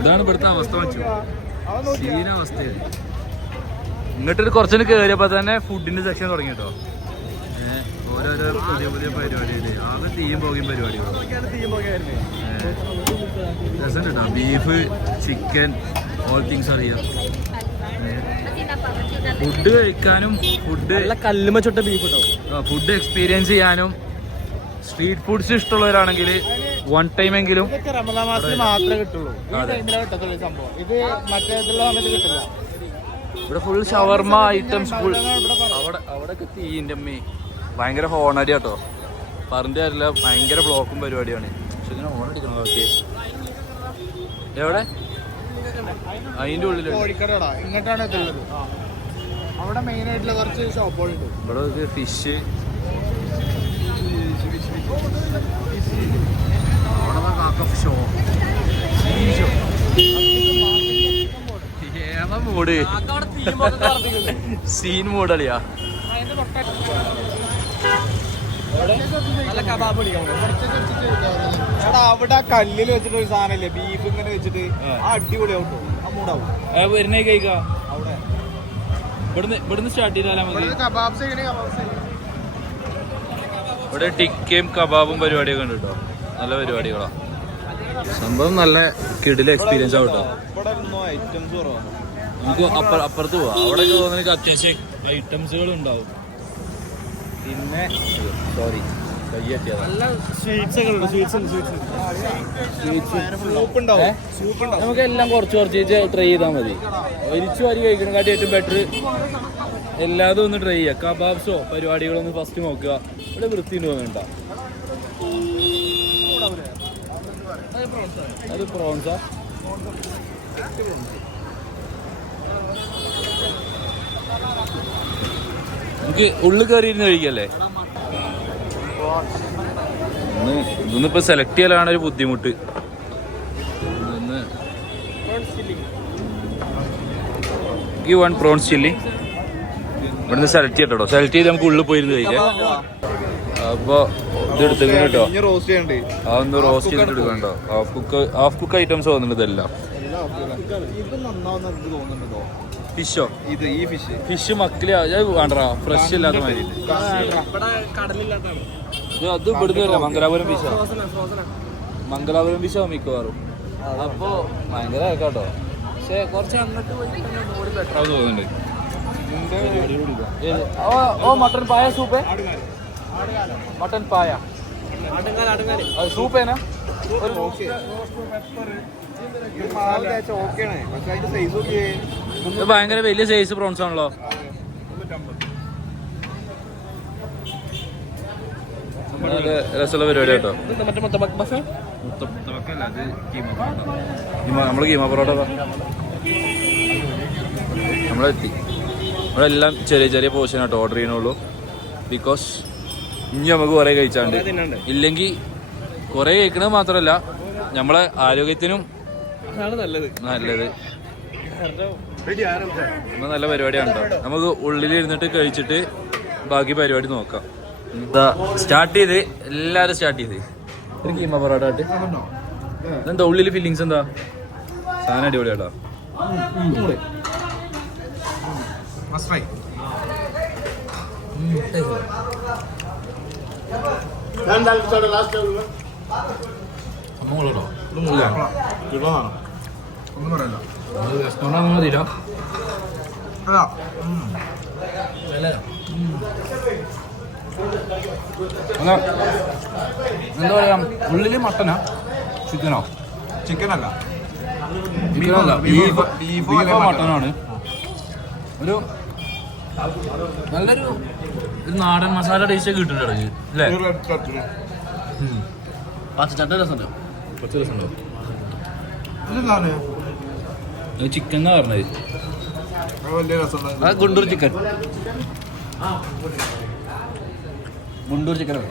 ഇതാണ് ഇവിടുത്തെ അവസ്ഥ. വെച്ചു അവസ്ഥയാണ്. ഇങ്ങോട്ടൊരു കുറച്ചൊരു കയറിയപ്പോൾ തന്നെ ഫുഡിന്റെ സെക്ഷൻ തുടങ്ങി കേട്ടോ. ഓരോരോ പുതിയ പുതിയ പരിപാടികൾ, ആകെ തീയും പോകുകയും പരിപാടികളോ. രസം കേട്ടോ. ബീഫ്, ചിക്കൻ, ഓൾ തിങ്സ് അറിയാം. ഫുഡ് കഴിക്കാനും കല്ലുമ ചുട്ട ബീഫ് കേട്ടോ. ഫുഡ് എക്സ്പീരിയൻസ് ചെയ്യാനും സ്ട്രീറ്റ് ഫുഡ്സ് ഇഷ്ടമുള്ളവരാണെങ്കിൽ വൺ ടൈം എങ്കിലും മാത്രമേ കിട്ടുള്ളൂ. ഇത് മറ്റേതുള്ള സമയത്ത് കിട്ടില്ല. ഇവിടെ ഫുൾ ഷവർമ ഐറ്റംസ് ഫുൾ. അവിടെ തീന്റെ അമ്മേ ഭയങ്കര ഹോണടി കേട്ടോ. പറഞ്ഞ കാര്യമില്ല, ഭയങ്കര ബ്ലോക്കും പരിപാടിയാണ്. പക്ഷെ ഇതിനെ ഹോൺ അടിക്കണം. ഓക്കെ, എവിടെ? അതിന്റെ ഉള്ളിൽ ഇങ്ങോട്ടാണ് എത്തുള്ളത്. അവിടെ മെയിൻ ആയിട്ടുള്ള കുറച്ച് ഷോപ്പുകളുണ്ട്. ഇവിടെ ഫിഷ്, ഷോ ഏതാ മൂഡ്? സീൻ മൂഡ് അളിയാ. അവിടെ കല്ലിൽ വെച്ചിട്ട് ഒരു സാധനല്ലേ, ബീഫ് ഇങ്ങനെ വെച്ചിട്ട് അടിപൊളിയാവും. ആ മൂടാവും വരുന്നേ കഴിക്കാം. അവിടെ ഇവിടുന്ന് സ്റ്റാർട്ട് ചെയ്താലാ മതി. ഇവിടെ ടിക്കയും കബാബും പരിപാടിയൊക്കെ ഉണ്ട് കേട്ടോ. നല്ല പരിപാടികളാ. സംഭവം നല്ല കിടില എക്സ്പീരിയൻസ് ആവട്ടോ. നമുക്ക് അപ്പുറത്ത് പോവാം. അവിടെ തോന്നുന്ന അത്യാവശ്യം ഐറ്റംസുകൾ ഉണ്ടാവും. പിന്നെ സോറി നമുക്ക് എല്ലാം കുറച്ച് ട്രൈ ചെയ്താൽ മതി. ഒരിച്ചു അരി കഴിക്കണക്കാട്ടി ഏറ്റവും ബെറ്റർ എല്ലാതും ഒന്ന് ട്രൈ ചെയ്യുക. കബാബ്സോ പരിപാടികളൊന്ന് ഫസ്റ്റ് നോക്കുക. ഇവിടെ വൃത്തിയുണ്ട് തോന്നുന്നുണ്ട. അത് പ്രോൺസാ. നമുക്ക് ഉള്ളിൽ കയറിയിരുന്ന് കഴിക്കല്ലേ. ഇതൊന്നിപ്പോ സെലക്ട് ചെയ്യലാണ് ഒരു ബുദ്ധിമുട്ട്. Give one prawns chilli. ഇവിടുന്ന് സെലക്ട് ചെയ്യട്ടോ. സെലക്ട് ചെയ്ത് നമുക്ക് ഉള്ളിൽ പോയിരുന്ന് കഴിക്കാം. അപ്പൊ ഇത് എടുത്തേക്കും കേട്ടോ. അതൊന്ന് റോസ്റ്റ് ചെയ്തിട്ട് എടുക്കണ്ടോ. ഹാഫ് കുക്ക് ഐറ്റംസ് തോന്നുന്നുണ്ട് ഇതെല്ലാം. ഫിഷോ? ഇത് ഈ ഫിഷ് മക്കില് വേണ്ട, ഫ്രഷ് ഇല്ലാത്ത മാതിരി. അത് ഇവിടുന്ന് വരാം. മംഗലാപുരം ഫിഷോ? മംഗലാപുരം ഫിഷോ മിക്കവാറും. അപ്പൊ ഭയങ്കര കേട്ടോ. പക്ഷെ കുറച്ച് അങ്ങോട്ട് പോയി ബെറ്റർ ആവും തോന്നുന്നുണ്ട്. ഓ മട്ടൻ പായ സൂപ്പ്. മട്ടൻ പായ സൂപ്പ് ഏനാ? ഭയങ്കര വലിയ സൈസ് പ്രോൺസ് ആണല്ലോ. രസമുള്ള പരിപാടി കേട്ടോ. നമ്മള് കീമ പൊറോട്ട നമ്മളെത്തി. ഇവിടെ എല്ലാം ചെറിയ ചെറിയ പോർഷൻ ആട്ടോ ഓർഡർ ചെയ്യണുള്ളൂ. ബിക്കോസ് ഇനി നമുക്ക് കുറെ കഴിച്ചാണ്ട് ഇല്ലെങ്കിൽ കുറെ കഴിക്കണത് മാത്രമല്ല നമ്മളെ ആരോഗ്യത്തിനും നല്ലത്. നല്ല പരിപാടിയാണ് കേട്ടോ. നമുക്ക് ഉള്ളിലിരുന്നിട്ട് കഴിച്ചിട്ട് ബാക്കി പരിപാടി നോക്കാം. സ്റ്റാർട്ട് ചെയ്ത് എല്ലാരും സ്റ്റാർട്ട് ചെയ്ത് ഒരു കീമ പൊറോട്ട ആയിട്ട്. എന്താ ഉള്ളില് ഫീലിങ്സ്? എന്താ സാധനം അടിപൊളിയാട്ടോ. എന്താ പറയാ, ഉള്ളില് മട്ടനാ ചിക്കനോ? ചിക്കനല്ല, ബീഫ് മട്ടനാണ്. ഒരു നല്ലൊരു നാടൻ മസാല ടേസ്റ്റ് കിട്ടുന്നുണ്ട് അല്ലേ? പച്ചച്ചട്ട രസമുണ്ടോ? കുറച്ച് രസമുണ്ടോ? ചിക്കൻ എന്നാ പറഞ്ഞത്. ഗുണ്ടൂർ ചിക്കൻ, ഗുണ്ടൂർ ചിക്കനാണ്.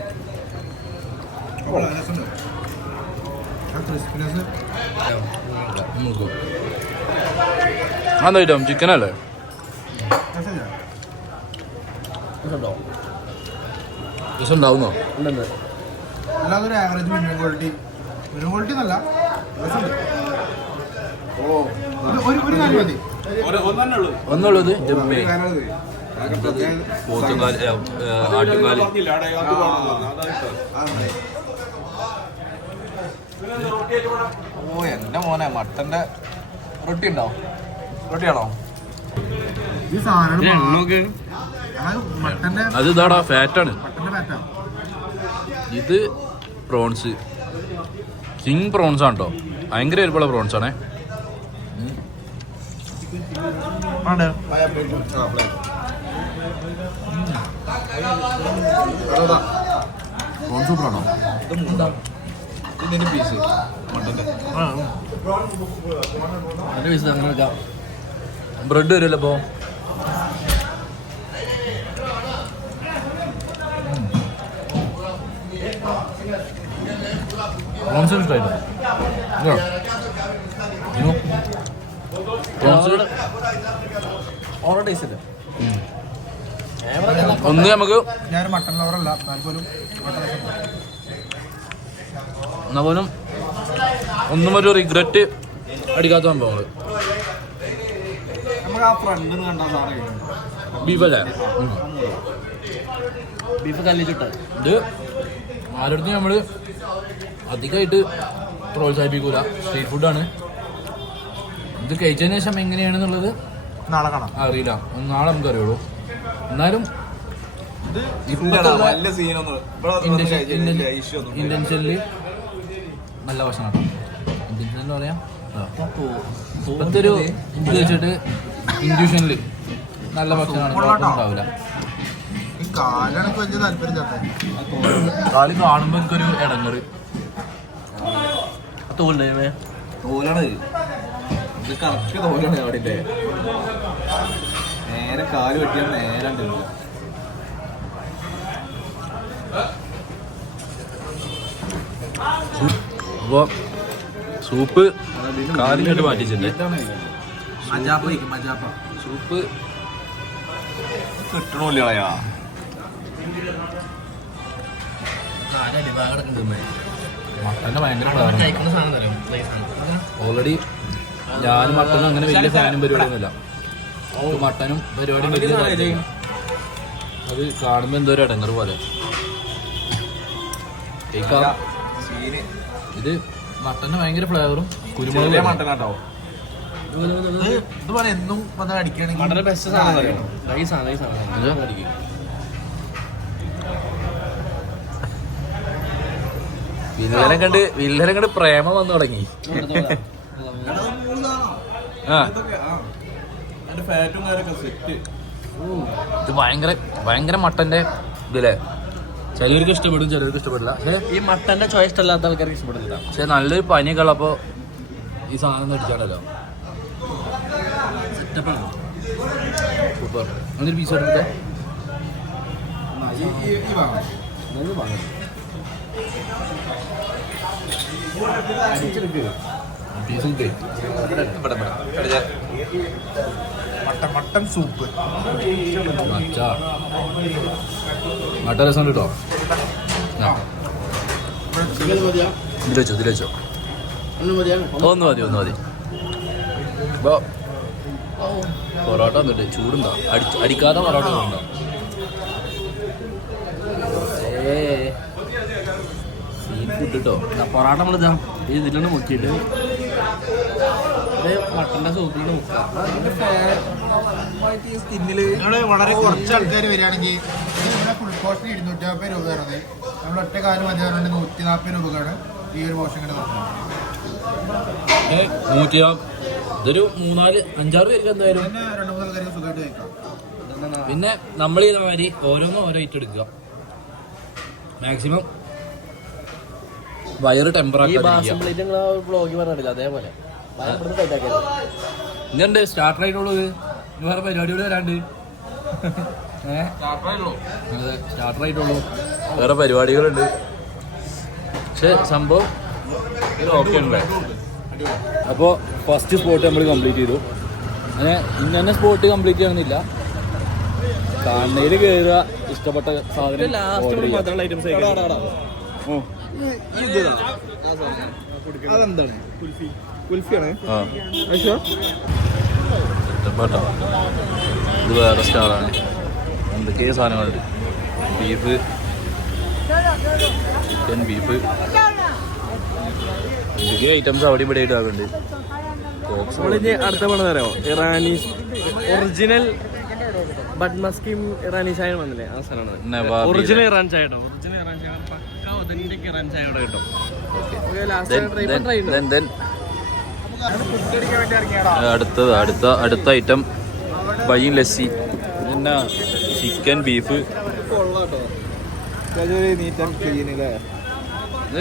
അതെന്താ ഐറ്റം? ചിക്കനല്ലേ? ഉണ്ടാവുന്നോ? അല്ലാതെ ഒരു average minimum quality, minimum quality എന്നല്ല, ഒന്നുള്ളത് പോത്തുകാല് ആട്ടുകാല്. ഓ എന്റെ മോനെ മട്ടന്റെ റൊട്ടി ഉണ്ടോ? റൊട്ടിയാണോ അത് ഇതാടാ ഫാറ്റാണ്. ഇത് പ്രോൺസ്, കിങ് പ്രോൺസ് ആണ് കേട്ടോ. ഭയങ്കര എരിവുള്ള പ്രോൺസ് ആണേ. സൂപ്പറാണോ? ഇതിന് പീസ് മട്ടന്റെ ബ്രെഡ് വരുമല്ലോ ഇപ്പോ. പ്രോൺസ് ഇഷ്ടമായിട്ടോ? ഒന്ന് നമുക്ക് ഞാൻ മട്ടൻ ലവറല്ല എന്നാ പോലും ഒന്നും ഒരു റിഗ്രറ്റ് അടിക്കാത്ത സംഭവങ്ങള്. നമുക്ക് ആ ഫ്രണ്ട് കണ്ടാ സാറേ ബീഫല്ലേ? ബീഫ് കല്ലിച്ചിട്ട് ഇത് ആരുടെ നമ്മള് അധികമായിട്ട് പ്രോത്സാഹിപ്പിക്കൂല. സ്ട്രീറ്റ് ഫുഡാണ്. ഇത് കഴിച്ചതിന് ശേഷം എങ്ങനെയാണെന്നുള്ളത് നാളെ കാണാം. അറിയില്ല, നാളെ നമുക്ക് അറിയുള്ളൂ. എന്നാലും ഇന്റൻഷനില് നല്ല ഭക്ഷണം കേട്ടോ. ഇന്റൻഷൻ എന്താ പറയാ, ഇപ്പത്തെ ഒരു ഇത് വെച്ചിട്ട് ഇൻഡ്യൂഷനില് നല്ല ഭക്ഷണമാണ്, ഉണ്ടാവില്ല. കാല് കാണുമ്പോ എനിക്കൊരു ഇടങ്ങറ്. തോലാണ് ഇത് കറക്റ്റ് തോലാണ് അവിടെ. നേരെ കാല് വെട്ടിയാൽ നേരെ ഉണ്ടല്ലോ. അപ്പൊ സൂപ്പ് കാലിങ്ങോട്ട് മാറ്റിച്ചിട്ടുണ്ട്. സൂപ്പ് കിട്ടണില്ലയാ. മട്ടന്റെ ഭയങ്കര ഓൾറെഡി ഞാനും മട്ടനും അങ്ങനെ വലിയ ഫാനും പരിപാടിയൊന്നുമില്ല. മട്ടനും പരിപാടിയും വലിയ താല്പര്യം. അത് കാണുമ്പോ എന്തോ ഒരു ഇടങ്ങറ് പോലെ. ഇത് മട്ടന് ഭയങ്കര ഫ്ലേവറും കുരുമുളക് മട്ടനാട്ടോ. ഇതുപോലെ എന്നും വന്ന് അടിക്കുകയാണെങ്കിൽ ബെസ്റ്റ് സാധനം. വില്ലനെ കണ്ട് പ്രേമം വന്നു തുടങ്ങി. ഇത് ഭയങ്കര മട്ടന്റെ ഇതില്ലേ. ചിലർക്ക് ഇഷ്ടപ്പെടും, ചിലർക്ക് ഇഷ്ടപ്പെടില്ല. പക്ഷെ ഈ മട്ടന്റെ ചോയ്സ് അല്ലാത്ത ആൾക്കാർക്ക് ഇഷ്ടപ്പെടില്ല. പക്ഷെ നല്ലൊരു പനിയൊക്കെ ഉള്ളപ്പോ ഈ സാധനം അടിച്ചാണല്ലോ. സൂപ്പർ. എന്നൊരു പീസ് എടുത്തേ. മട്ടൻ സൂപ്പ് മട്ട രസം കേട്ടോ. ഇതിലോ ഒന്ന് മതി. ഇപ്പൊ പൊറോട്ട വന്നിട്ട് ചൂടുണ്ടോ? അടിക്കാതെ പൊറോട്ട ഉണ്ടോ? സീ ഫുഡ് കേട്ടോ. പൊറാട്ട നമ്മളിതാ ഇതിലാണ് മുക്കിയിട്ട് മട്ടന്റെ സൂപ്പിലാണ് മുക്കുക. വളരെ കുറച്ച് ആൾക്കാർ വരികയാണെങ്കിൽ ഫുൾ പോർഷൻ 250 രൂപയാണത്. നമ്മൾ ഒറ്റ കാലം മതി 140 രൂപക്കാണ് ഈ ഒരു പോർഷൻ കിട്ടുന്നത്. ഇതൊരു 3-4-5-6 പേർക്ക് എന്തായാലും 2-3 ആൾക്കാർക്ക് സുഖമായിട്ട് കഴിക്കാം. പിന്നെ നമ്മൾ ചെയ്ത മാതിരി ഓരോന്നും ഓരോ ഐറ്റം എടുക്കുക. മാക്സിമം വയറ് ടെമ്പറാക്കാതിരിക്കുക. ബ്ലോഗ് പറഞ്ഞിട്ടില്ല അതേപോലെ ഇന്നുണ്ട് സ്റ്റാർട്ടർ ആയിട്ടുള്ളത്. വേറെ പരിപാടിയോട് വരാണ്ട്. അതെ, സ്റ്റാർട്ടർ ആയിട്ടുള്ളൂ. വേറെ പരിപാടികളുണ്ട്. പക്ഷെ സംഭവം ഓക്കെ ഉണ്ട്. അപ്പോൾ ഫസ്റ്റ് സ്പോട്ട് നമ്മൾ കംപ്ലീറ്റ് ചെയ്തു. അങ്ങനെ ഇന്നെ സ്പോട്ട് കംപ്ലീറ്റ് ചെയ്യണമെന്നില്ല. കാണുന്നതിൽ കയറുക, ഇഷ്ടപ്പെട്ട സാധനം അതെന്താണ് ആ ഇഷ്ടപ്പെട്ടോ. ഇത് വേറെ സ്റ്റാളാണ്. എന്തൊക്കെയോ സാധനങ്ങളുണ്ട്. ബീഫ്, ചിക്കൻ, ബീഫ്, എന്തൊക്കെയോ ഐറ്റംസ് അവിടെ ഇവിടെ ആയിട്ട് ആകുന്നുണ്ട്. അടുത്ത പണം തരാമോ? ഇറാനീസ് ഒറിജിനൽ ബഡ്മസ്കിം ഇറാനി ചായ വന്നില്ലേ? ആ സാധനമാണ് ഒറിജിനൽ ഇറാൻ ചായ കേട്ടോ. ഒറിജിനൽ ഇറാൻ ചായ പക്ക ഒതന്റിക് ഇറാൻ ചായ ഇവിടെ കിട്ടും. അടുത്ത ഐറ്റം ബയ്യും ലസ്സി, പിന്നെ ചിക്കൻ, ബീഫ്.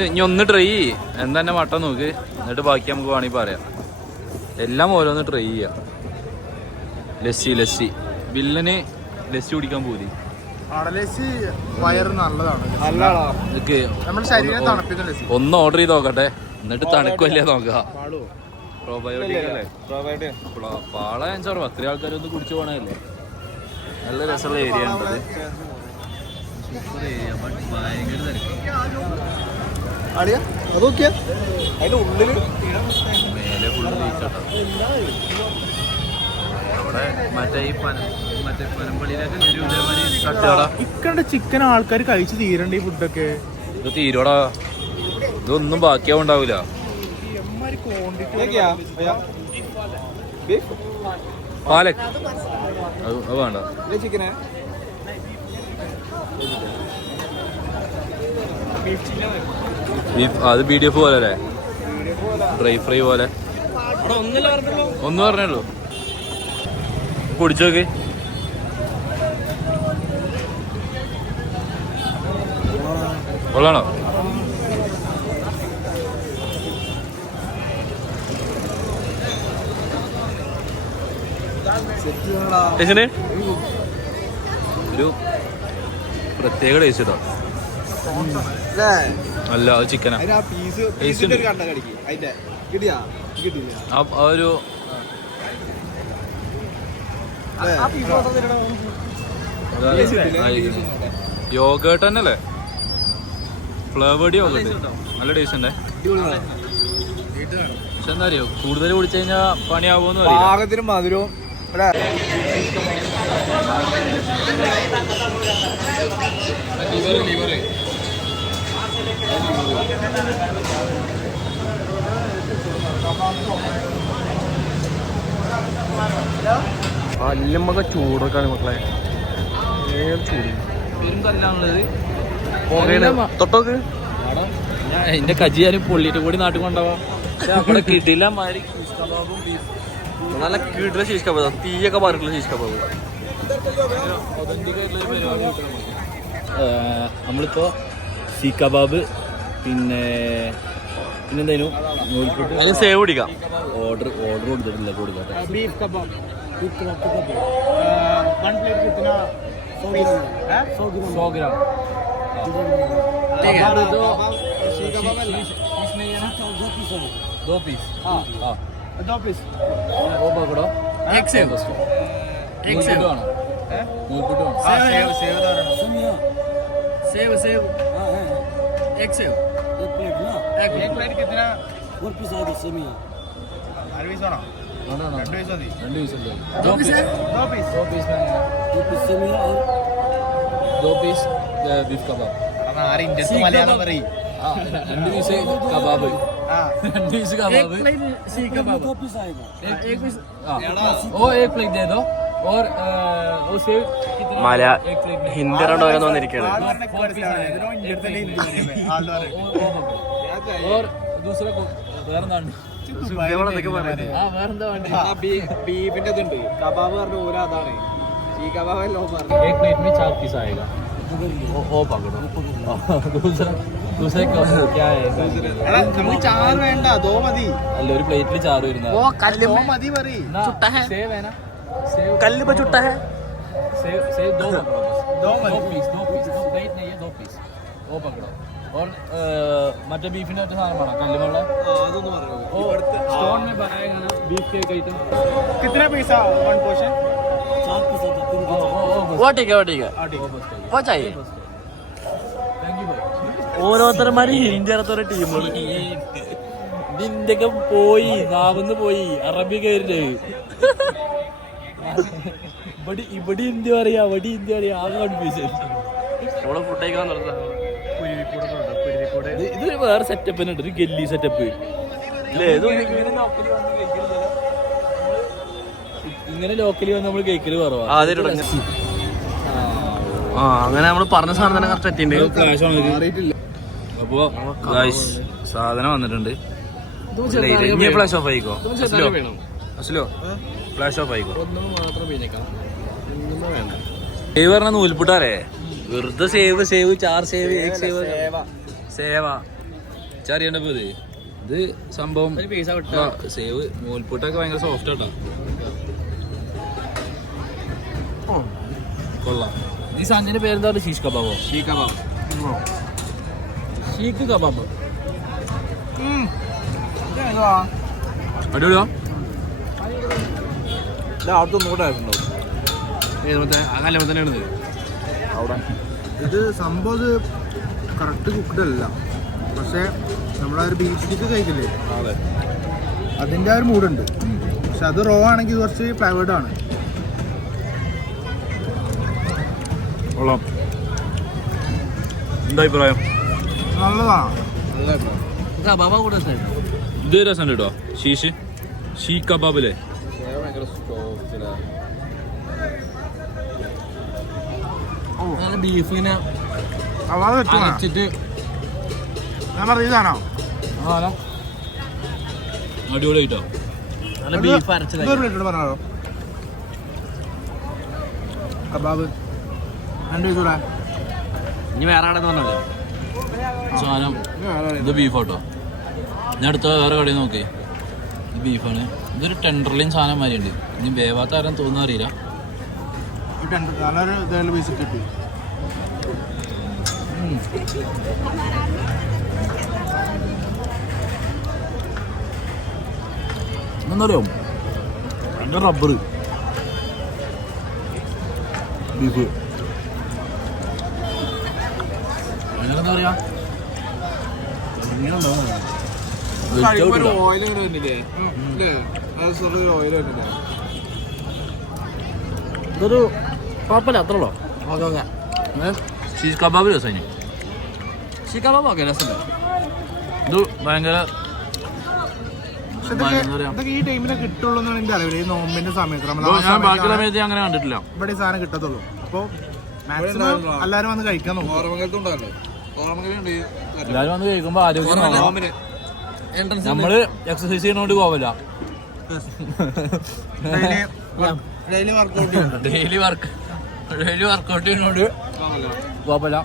ഇനി ഒന്ന് ട്രൈ ചെയ്യ്. എന്താ തന്നെ മട്ടൻ നോക്ക്, എന്നിട്ട് ബാക്കി നമുക്ക് വേണമെങ്കിൽ പറയാം. എല്ലാം ഓരോന്ന് ട്രൈ ചെയ്യാം. ലസ്സി വില്ലന് ലസ്സി കുടിക്കാൻ പോതി. വയറ് നല്ലതാണ്. നമ്മുടെ ശരീരം തണുപ്പിക്കുന്ന ലസ്സി. ഒന്ന് ഓർഡർ ചെയ്ത് നോക്കട്ടെ, എന്നിട്ട് തണുക്കല്ലേ നോക്കാം. പാള അഞ്ചാറ് അത്രയും ആൾക്കാരൊന്ന് കുടിച്ചു പോകണല്ലേ. നല്ല രസമുള്ള ഏരിയ ഉണ്ടത്. സൂപ്പർ ഏരിയ, ബട്ട് ഭയങ്കര തിരക്ക്. മേലെ ഫുള്ള് ബീച്ചാട്ടോ. അവിടെ മറ്റേ പനമ്പള്ളിയിലൊക്കെ തട്ടുകട. ഇക്കണ്ട ചിക്കൻ ആൾക്കാർ കഴിച്ച് തീരണ്ട ഈ ഫുഡൊക്കെ. ഇത് തീരോടാ, ഇതൊന്നും ബാക്കിയാവുണ്ടാവൂല. പാലക് അത് വേണ്ട. അത് BDF പോലെ അല്ലേ, ഡ്രൈ ഫ്രൈ പോലെ. ഒന്ന് പറഞ്ഞല്ലോ, കുടിച്ചോക്ക്. കൊള്ളാണോ? ഒരു പ്രത്യേക ടേസ്റ്റ് കേട്ടോ. അല്ല, അത് ചിക്കനാ. ഒരു യോഗേട്ട് തന്നെ അല്ലേ, ഫ്ലേവേർഡ് യോഗേട്ട്. നല്ല ടേസ്റ്റ് ഉണ്ട്. പക്ഷെ എന്താ അറിയോ, കൂടുതൽ കുടിച്ചു കഴിഞ്ഞാൽ പണിയാവുമെന്ന് പറയും. പാകത്തിനും മധുരവും അല്ലമ്മൊക്കെ ചൂടൊക്കെയാണ് മക്കളെ. ചൂട് തൊട്ടോക്ക്. എന്റെ കജിയാനും പൊള്ളിട്ട് കൂടി നാട്ടിൽ കൊണ്ടുപോവാ. അവിടെ കിട്ടില്ല മാതിരി നല്ല കീട്ടിലെ ശീഷ് കബാബ്, തീയൊക്കെ പറഞ്ഞിട്ടുള്ള ശീഷ് കബാബ്. നമ്മളിപ്പോ സീ കബാബ്, പിന്നെന്തായാലും അതിന് സേവ് പിടിക്കാം. ഓർഡർ കൊടുത്തിട്ടില്ല, കൊടുക്കട്ടെ. ബീഫ് കബാബ് 1 प्लेट कितना 100 ग्राम ठीक है। दो पीस वो पकड़ो। एक सेव आना सेव एक सेव एक प्लेट कितना 1 पीस आएगा सेमिया 2 पीस आना दो पीस सेमिया और 2 पीस बीफ कबाब मलयाളം പറയും 2 पीस कबाब 2 पीस कबाब सी कबाब 2 पीस आएगा एक पीस वो एक प्लेट दे दो और वो सेव മല ഹിന്ദി ഓരോന്ന് വന്നിരിക്കുകയാണ്. और दूसरा വേറെന്താ ബീഫിന്റെ ഇതുണ്ട് കബാബ് പറഞ്ഞ ഓരോ അതാണ് ഈ കബാബ് एक प्लेट में 4 पीस आएगा ओ पकड़ो दूसरे क्या है നമുക്ക് ചാറ് വേണ്ട ദോ മതി അല്ല ഒരു പ്ലേറ്റിൽ ചാറ് വരുന്ന ദോ മതി പറയും सेव है ना सेव കല്ല് पे चुट्टा है. सेव 2 पकड़ो बस दो 2 पीस प्लेट नहीं है 2 पीस वो पकड़ो और मटे बीफिന്റെ ഒരു സാധനം വേണം കല്ലുമള്ള അതൊന്ന് പറയൂ स्टोन में बनाएगा ना बीफ के आइटम कितना पैसा 1 पोर्शन 4 पीस आता है. वो ठीक है वो चाहिए. थैंक यू भाई ഓരോരുത്തരന്മാര് ഹിന്ദി അറിയാത്ത ടീമുകൾ. ഇതിന്റെ ഒക്കെ പോയി നാവന്ന് പോയി അറബി കയറില്ലേ ഇവിടെ ഇന്ത്യ പറയാ അവിടെ ഇന്ത്യ പറയാ ആകെ കൺഫ്യൂഷൻ. നമ്മളെ ഫുഡ് കഴിക്കാൻ ഇത് വേറെ സെറ്റപ്പ് തന്നെ ഉണ്ട്, ഒരു ഗല്ലി സെറ്റപ്പ് അല്ലേ? ഇങ്ങനെ ലോക്കലി വന്ന് നമ്മൾ കേക്കില് കുറവാ. അങ്ങനെ നമ്മള് പറഞ്ഞ സാധനം തന്നെ കറക്റ്റ് എത്തിയിട്ടുണ്ട്. അപ്പൊ സാധനം വന്നിട്ടുണ്ട്. ഫ്ലാഷ് ഓഫ് ആയിക്കോ അസ്ലോ, ഫ്ലാഷ് ഓഫ് ആയിക്കോ. സേവ് പറഞ്ഞ നൂൽപുട്ടാരേ, വെറുതെ സേവ് സേവ് ചാർ സേവ് സേവ് സേവ അറിയണ്ടപ്പോ ഇത് സംഭവം സേവ്. നൂൽപുട്ടൊക്കെ ഭയങ്കര സോഫ്റ്റ് ആട്ടോ, കൊള്ളാം. ഈ സാധനത്തിന്റെ പേരെന്താ? ഷീഷ് കബാബോ? Chic kebab. അടിപൊളിയോ? അവിടുത്തെ ഒന്നുകൂടെ ആയിട്ടുണ്ടോ? അവിടെ ഇത് സംഭവം കറക്റ്റ് കുക്ക്ഡ് അല്ല, പക്ഷെ നമ്മളാ ഒരു ബീഫ് സ്റ്റിക്ക് കഴിക്കില്ലേ, അതിൻ്റെ ആ ഒരു മൂടുണ്ട്. പക്ഷെ അത് റോ ആണെങ്കിൽ കുറച്ച് ഫ്ലേവേർഡ് ആണ്. കൊള്ളാം. എന്താ അഭിപ്രായം? നല്ലതാണ്. ഇത് രസമുണ്ട് കേട്ടോ. ഷീ കബാബിലെ ബീഫിനെ അടച്ചിട്ട് ഞാൻ പറഞ്ഞതാണോ അടിപൊളിയായിട്ടോ. നല്ല ബീഫ് അരച്ചത് പറഞ്ഞോ കബാബ്. ഇനി വേറെ ആടെ പറഞ്ഞല്ലോ സാധനം. ഇത് ബീഫാട്ടോ. ഞാൻ അടുത്ത വേറെ കടയിൽ നോക്കി, ഇത് ബീഫാണ്. ഇതൊരു ടെൻഡർലൈൻ സാധനം മാതിരി ഉണ്ട്. ഇനി വേവാത്ത ആരും തോന്നുന്ന അറിയില്ല. പീസ് കിട്ടി. എന്താ അറിയോ, എൻ്റെ റബ്ബർ ബീഫ് എന്താ പറയാ, ഇങ്ങനെ ഉണ്ടാവും. ഇതൊരു കുഴപ്പമില്ല, അത്ര ഉള്ളോ. ചീസ് കബാബ് രസം. ചീസ് കബാബ് ഓക്കെ, രസമുണ്ട്. ഇത് ഭയങ്കര ഇതൊക്കെ ഈ ടൈമിനെ കിട്ടുള്ളൂ എന്നാണ് എൻ്റെ അറിവില്ല. ഈ നോമ്പിന്റെ സമയത്ത് ഞാൻ ബാക്കി സമയത്ത് അങ്ങനെ കണ്ടിട്ടില്ല. ഇവിടെ ഈ സാധനം കിട്ടത്തുള്ളൂ. അപ്പോൾ മാക്സിമം എല്ലാവരും വന്ന് കഴിക്കാൻ നോക്കും. എല്ലാവരും വന്ന് കഴിക്കുമ്പോൾ ആരോഗ്യം. നമ്മള് എക്സസൈസ് ചെയ്യുന്നോണ്ട് പോവില്ല, ഡെയിലി വർക്കൗട്ട് ചെയ്യുന്നോണ്ട് കുഴപ്പമില്ല.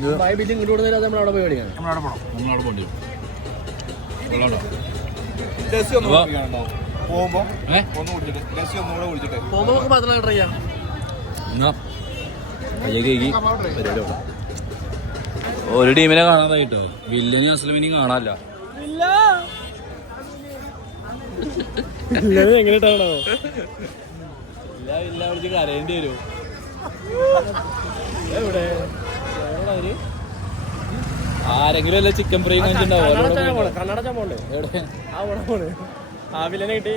ഇങ്ങോട്ട് കൊടുത്താൽ നമ്മളവിടെ പോയി മേടിക്കാം. നമ്മളവിടെ പോകേണ്ടി വരും. പോകുമ്പോൾ മാത്രമേ ട്രൈ ചെയ്യാം. ഒരു ടീമിനെ കാണാതായിട്ടോ, വില്ലനെയും അസ്ലമിനെയും കാണാനില്ല. എങ്ങനെയാണോ ഇല്ല വിളിച്ച് കരയേണ്ടി വരും. എവിടെ ആരെങ്കിലും അല്ല ചിക്കൻ ഫ്രൈ കഴിച്ചിട്ടുണ്ടാവും. കണ്ണട ചാമ്പോണ്ട് എവിടെ ആ പോണ പോണ് ആ വില്ലനെ കിട്ടി.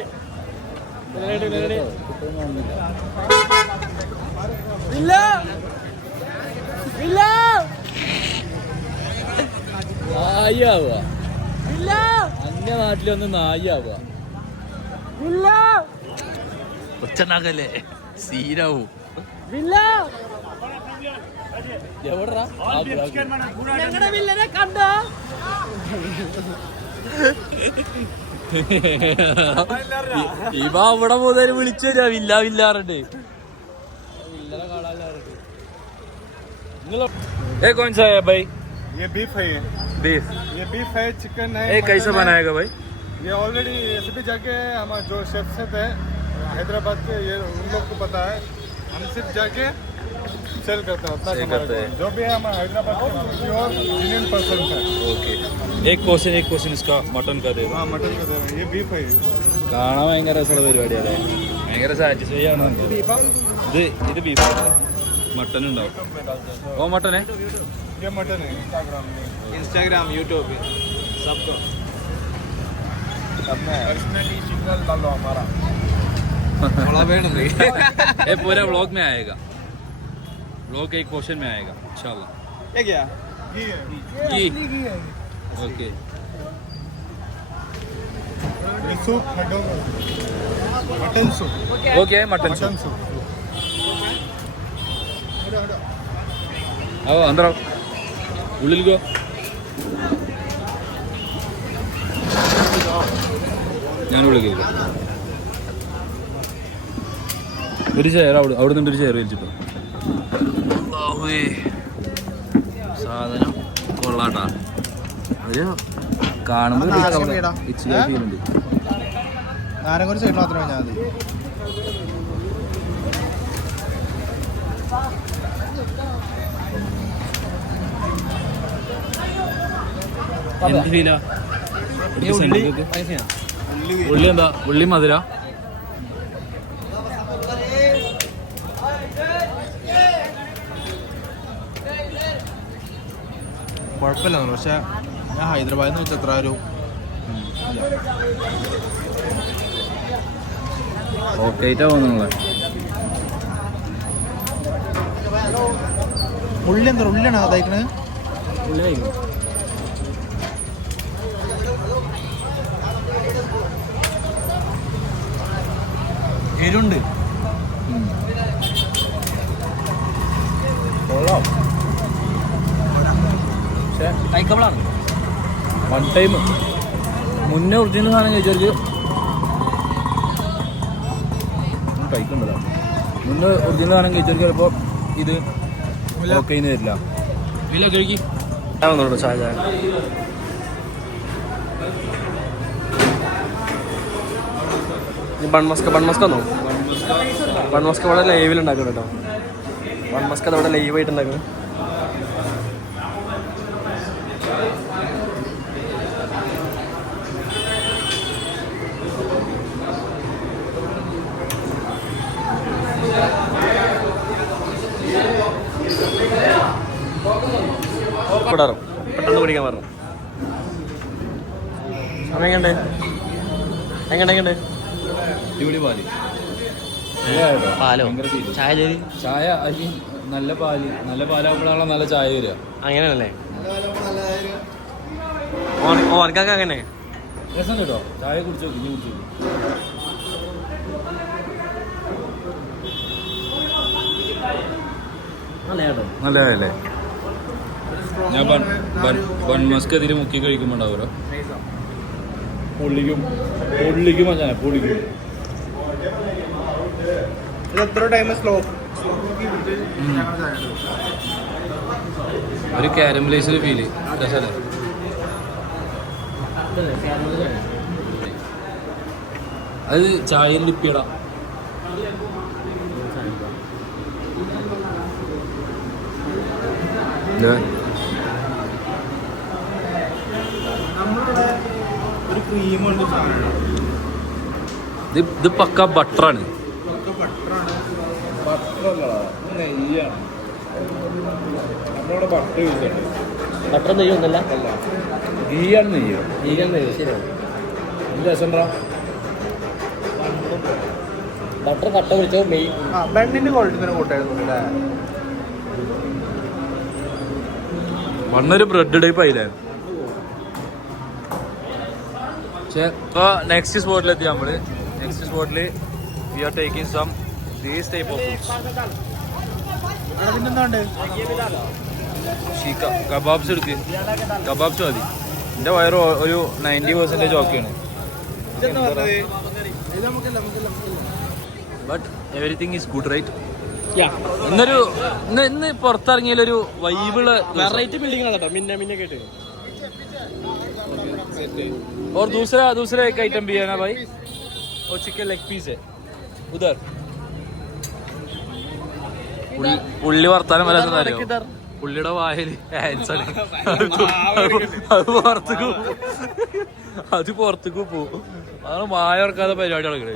നായിയാവുക, അന്യ നാട്ടിൽ വന്ന് നായിയാവുക. ഒച്ചനാകല്ലേ സീനാവും. എവിടാ ഇവ അവിടെ മുതൽ വിളിച്ചു തരാ വില്ല വില്ലാറുണ്ട്. कौन सा है भाई? ये बीफ है. बीफ. ये बीफ है, चिकन है. ये कैसे बनाएगा भाई? ये ऑलरेडी रेसिपी जाके हमारे जो शेफ से थे हैदराबाद के, ये उन लोग को पता है. हम सिर्फ जाके सेल करते हैं, अपना करते हैं. जो भी है हमारे हैदराबाद के प्योर इंडियन पर्सन है. ओके. एक क्वेश्चन इसका मटन का दे दो. हाँ मटन का दे दो. ये बीफ है. കാണാൻ ഭയങ്കര രസമുള്ള പരിപാടിയല്ലേ, ഭയങ്കര സാറ്റിസ്ഫൈ ആണ്. ഇത് ബീഫ്, മട്ടൻ ഉണ്ടാവും. ഓ മട്ടൻ है, ये मटन है. इंस्टाग्राम यूट्यूब सबको पर्सनली सिग्नल डालो हमारा ये पूरा व्लॉग में आएगा, व्लॉग के एक पोर्शन में आएगा इंशाल्लाह। ये क्या घी okay. Soup mutton soup okay mutton mutton soup आओ अंदर आओ, उള്ളിൽ गो। ഞാൻ ഉള്ളിൽ കേൾക്കാം. ഒരു ചെയർ അവിടെ നിന്നൊരു ചെയർ വലിച്ചിട്ടോ. സാധനം കൊള്ളാട്ടാ. ഒരു കാണുമ്പോൾ ഇച്ചിരി ഫീലുണ്ട്. നാരങ്ങ സൈഡ് മാത്രമേ ഞാൻ മതി. എന്ത് ഫീലാ? ഉള്ളി എന്താ? ഉള്ളി മധുര. കുഴപ്പമില്ല, പക്ഷെ ഞാൻ ഹൈദരാബാദിൽ നിന്ന് വെച്ചാൽ എത്ര ഒരു ഓക്കെ ആയിട്ടാ പോകുന്നുള്ളത്. ഉള്ളി എന്താ ഉള്ളിയാണോ തയ്ക്കണത്? എരുണ്ട്. പക്ഷേ കഴിക്കബിളാണ്. വൺ ടൈം മുന്നേ ഒറിജിനൽ സാധനം കഴിച്ചവർക്ക് കഴിക്കണ്ടല്ലോ. മുന്നേ ഒറിജിനൽ സാധനം കഴിച്ചവർക്ക് ചിലപ്പോൾ ഇത് ഓക്കെ തരില്ല. ഇല്ല കഴിക്കും. ചായ ബൺമസ്ക വന്നോ? ബൺമസ്ക ഇവിടെ ലൈവിൽ ഉണ്ടാക്കണം കേട്ടോ. ബൺമസ്ക അവിടെ ലൈവായിട്ട് ഉണ്ടാക്കണം. പെട്ടെന്ന് കുടിക്കാൻ പറഞ്ഞു. സമയം എങ്ങനെ ഇവിടെ പാല് പാലോ ചായ ചായ അരി നല്ല പാലാകുമ്പോഴാണല്ലോ നല്ല ചായ വരിക. അങ്ങനെയല്ലേ? ഓർക്കൊക്കെ അങ്ങനെ രസം കേട്ടോ. ചായ കുടിച്ചു നോക്കി, ഇനി കുടിച്ചു നോക്കി. നല്ലതല്ലേ? ഞാൻ ബൺമസ്ക് ഇതിൽ മുക്കി കഴിക്കുമ്പോൾ ഉണ്ടാവുമല്ലോ. പൊള്ളിക്കും മച്ചാനെ, പൊള്ളിക്കും. എത്ര ടൈം സ്ലോ ഒരു കാരമലൈസ്ഡ് ഫീല് രസല്ലേ? അത് ചായയിൽ ലിപ്പിയിടാം. ഒരു ക്രീം കൊണ്ട് ഇത് പക്ക ബട്ടറാണ്. നെയ്യാണ്. നമ്മളിവിടെ ബട്ടർ യൂസ് ചെയ്യുന്നത്. ബട്ടർ നെയ്യൊന്നല്ല, ഗീയാണ് നെയ്യോ. ശരിയാണ്. ഇത് രസമുണ്ടോ? ബട്ടർ കട്ട പിടിച്ചോ മെയ്. ബണ്ണിന്റെ ക്വാളിറ്റി തന്നെ കൂട്ടായിരുന്നു അല്ലേ? മണ്ണൊരു ബ്രെഡ് ടൈപ്പ് ആയില്ലേ? പക്ഷേ ഇപ്പോൾ നെക്സ്റ്റ് സ്പോട്ടിലെത്തി നമ്മള്. നെക്സ്റ്റ് സ്പോട്ടിൽ we are taking some these type of പിന്നെന്താണ്ട് ഷീക്ക കബാബ്സ് എടുക്ക്. കബാബ്സ് മതി. എൻ്റെ വയറ് ഒരു 90% ഓക്കെയാണ്. But everything is good right. ഇന്ന് പുറത്തിറങ്ങിയാലൊരു വൈബിള് വെറൈറ്റി ബിൽഡിംഗ് ആണ് കേട്ടോ. മിന്നെ കേട്ട് और दूसरा एक आइटम भी है ना भाई, और चिकन लेग पीस है उधर. ഉള്ളി വർത്താനം വരാന്നറിയോ? പുള്ളിയുടെ വായില് അത് പുറത്തേക്ക് പോവും. അതാണ് മായോർക്കാതെ പരിപാടി നടക്കണേ.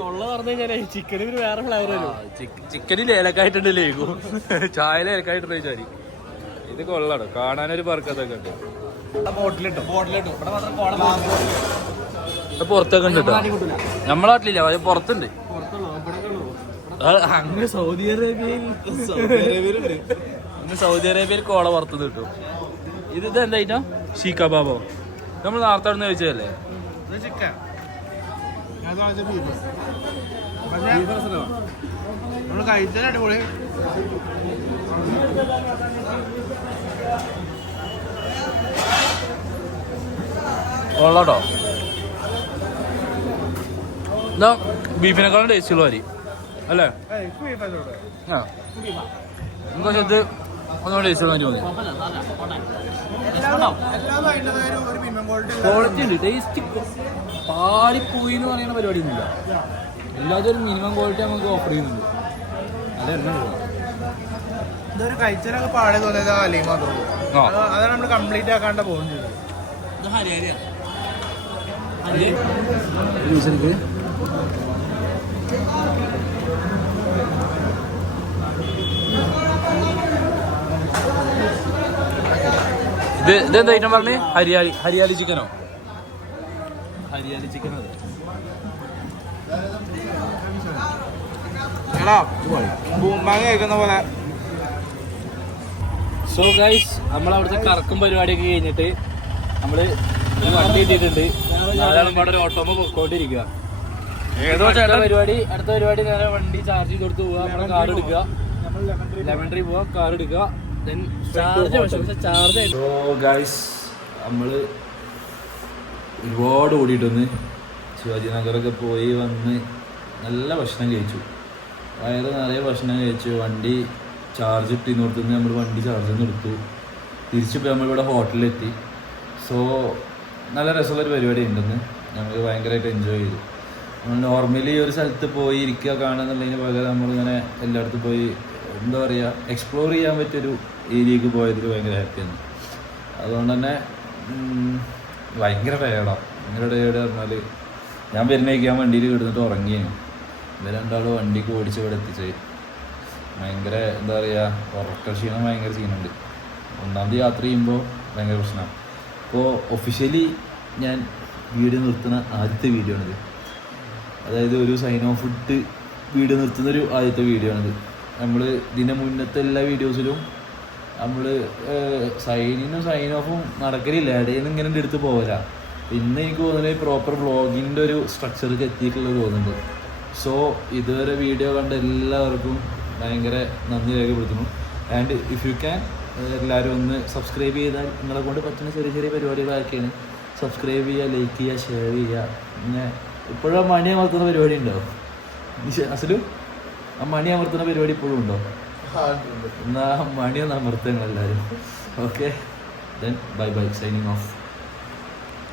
ചിക്കനിൽ ഏലക്കായിട്ടുണ്ട് ലേക്കും, ചായയിൽ ഏലക്കായിട്ടുണ്ട് ചാരി. ഇത് കൊള്ളാണ്, കാണാനൊരു പറക്കത്തൊക്കെ ഉണ്ട്. പുറത്തൊക്കെ ഉണ്ട് കേട്ടോ. നമ്മളെ നാട്ടിലില്ല, പക്ഷെ പുറത്തുണ്ട്. അങ്ങ് സൗദി അറേബ്യയിൽ കോള പുറത്തുനിന്ന് കിട്ടും. ഇത് എന്തായിട്ടാ ഷീ കബാബോ? നമ്മൾ നേരത്തെ അവിടെ നിന്ന് ചോദിച്ചതല്ലേ? ചിക്കൻ നമ്മൾ കഴിച്ചാൽ അടിപൊളി. കൊള്ളാട്ടോ. എന്നാ ബീഫിനെക്കാളും ടേസ്റ്റുള്ള അരി അല്ലേ? ആ നമുക്ക് ഇത് ഒന്നുകൂടെ ടേസ്റ്റുള്ള അരി മതി. ക്വാളിറ്റി ഉണ്ട്, ടേസ്റ്റ് പാളിപ്പോയി എന്ന് പറയുന്ന പരിപാടിയൊന്നുമില്ല. എല്ലാതും ഒരു മിനിമം ക്വാളിറ്റി നമുക്ക് ഓഫർ ചെയ്യുന്നുണ്ട്. അതെന്നെ ഇതൊരു കഴിച്ചാലൊക്കെ പാടെ തോന്നിയത് അലി മാത്രമേ ഉള്ളൂ. അതാണ് നമ്മൾ കംപ്ലീറ്റ് ആക്കാണ്ട പോകുന്നത്. ഇതെന്താ ഐറ്റം പറഞ്ഞേ? ഹരിയാലി ചിക്കനോ? ഹരിയാലി ചിക്കനോ? കഴിക്കുന്ന പോലെ. സോ ഗൈസ്, നമ്മളവിടുത്തെ കറക്കും പരിപാടിയൊക്കെ കഴിഞ്ഞിട്ട് നമ്മള് വണ്ടി കിട്ടിയിട്ടുണ്ട്. നാലാളും പാടെ ഒരു ഓട്ടോമോ പൊക്കോണ്ടിരിക്കുക. അടുത്ത പരിപാടി നേരെ വണ്ടി ചാർജ് ചെയ്ത് കൊടുത്ത് പോവുക. നമ്മളെ കാർ എടുക്കുക, ലെമൺ ട്രീ പോവാ, കാർ എടുക്കുക. സോ ഗൈസ്, നമ്മള് ഒരുപാട് ഓടിയിട്ടൊന്ന് ശിവാജി നഗറൊക്കെ പോയി വന്ന് നല്ല ഭക്ഷണം കഴിച്ചു. വയറ് നിറയെ ഭക്ഷണം കഴിച്ചു. വണ്ടി ചാർജ് ഇട്ടിന്ന് കൊടുത്തുനിന്ന് നമ്മൾ വണ്ടി ചാർജ് നിന്ന് എടുത്തു. തിരിച്ചിപ്പോൾ നമ്മളിവിടെ ഹോട്ടലിലെത്തി. സോ നല്ല രസമുള്ളൊരു പരിപാടി ഉണ്ടെന്ന് ഞങ്ങൾ ഭയങ്കരമായിട്ട് എൻജോയ് ചെയ്തു. നമ്മൾ നോർമലി ഒരു സ്ഥലത്ത് പോയി ഇരിക്കുക കാണുന്നുള്ളതിന് പകരം നമ്മളിങ്ങനെ എല്ലായിടത്തും പോയി എന്താ പറയുക, എക്സ്പ്ലോർ ചെയ്യാൻ പറ്റിയൊരു ഏരിയക്ക് പോയതിൽ ഭയങ്കര ഹാപ്പിയാണ്. അതുകൊണ്ട് തന്നെ ഭയങ്കര ടയേർഡാണ്. ഭയങ്കര ടയേർഡ് പറഞ്ഞാൽ ഞാൻ വരുന്നേക്കാൻ വണ്ടിയിൽ കിടന്നിട്ട് ഉറങ്ങിയാണ്. ഇവർ രണ്ടാളും വണ്ടിക്ക് ഓടിച്ച് ഇവിടെ എത്തിച്ച് ഭയങ്കര എന്താ പറയുക, ഉറക്കക്ഷീണം ഭയങ്കര സീനുണ്ട്. ഒന്നാമത് യാത്ര ചെയ്യുമ്പോൾ ഭയങ്കര പ്രശ്നമാണ്. അപ്പോൾ ഒഫീഷ്യലി ഞാൻ വീഡിയോ നിർത്തുന്ന ആദ്യത്തെ വീഡിയോ ആണിത്. അതായത് ഒരു സൈൻ ഓഫ് ഇട്ട് വീഡിയോ നിർത്തുന്നൊരു ആദ്യത്തെ വീഡിയോ ആണിത്. നമ്മൾ ഇതിൻ്റെ മുന്നത്തെ എല്ലാ വീഡിയോസിലും നമ്മൾ സൈൻ ഓഫും നടക്കലില്ല, ഇടയിൽ നിന്ന് ഇങ്ങനെ എടുത്ത് പോകില്ല. പിന്നെ എനിക്ക് തോന്നുന്നത് പ്രോപ്പർ വ്ളോഗിൻ്റെ ഒരു സ്ട്രക്ചർക്ക് എത്തിയിട്ടുള്ളത് തോന്നുന്നുണ്ട്. സോ ഇതുവരെ വീഡിയോ കണ്ട എല്ലാവർക്കും ഭയങ്കര നന്ദി രേഖപ്പെടുത്തുന്നു. ആൻഡ് ഇഫ് യു ക്യാൻ എല്ലാവരും ഒന്ന് സബ്സ്ക്രൈബ് ചെയ്താൽ നിങ്ങളെ കൊണ്ട് പറ്റുന്ന ചെറിയ ചെറിയ പരിപാടികളൊക്കെയാണ്. സബ്സ്ക്രൈബ് ചെയ്യുക, ലൈക്ക് ചെയ്യുക, ഷെയർ ചെയ്യുക. പിന്നെ ഇപ്പോഴും ആ മണി അമർത്തുന്ന പരിപാടി ഉണ്ടോ അസലു? ആ മണി അമർത്തുന്ന പരിപാടി ഇപ്പോഴും ഉണ്ടോ? എന്നാൽ മണി ഒന്ന് അമർത്തുക എല്ലാവരും. Okay, then bye bye, signing off.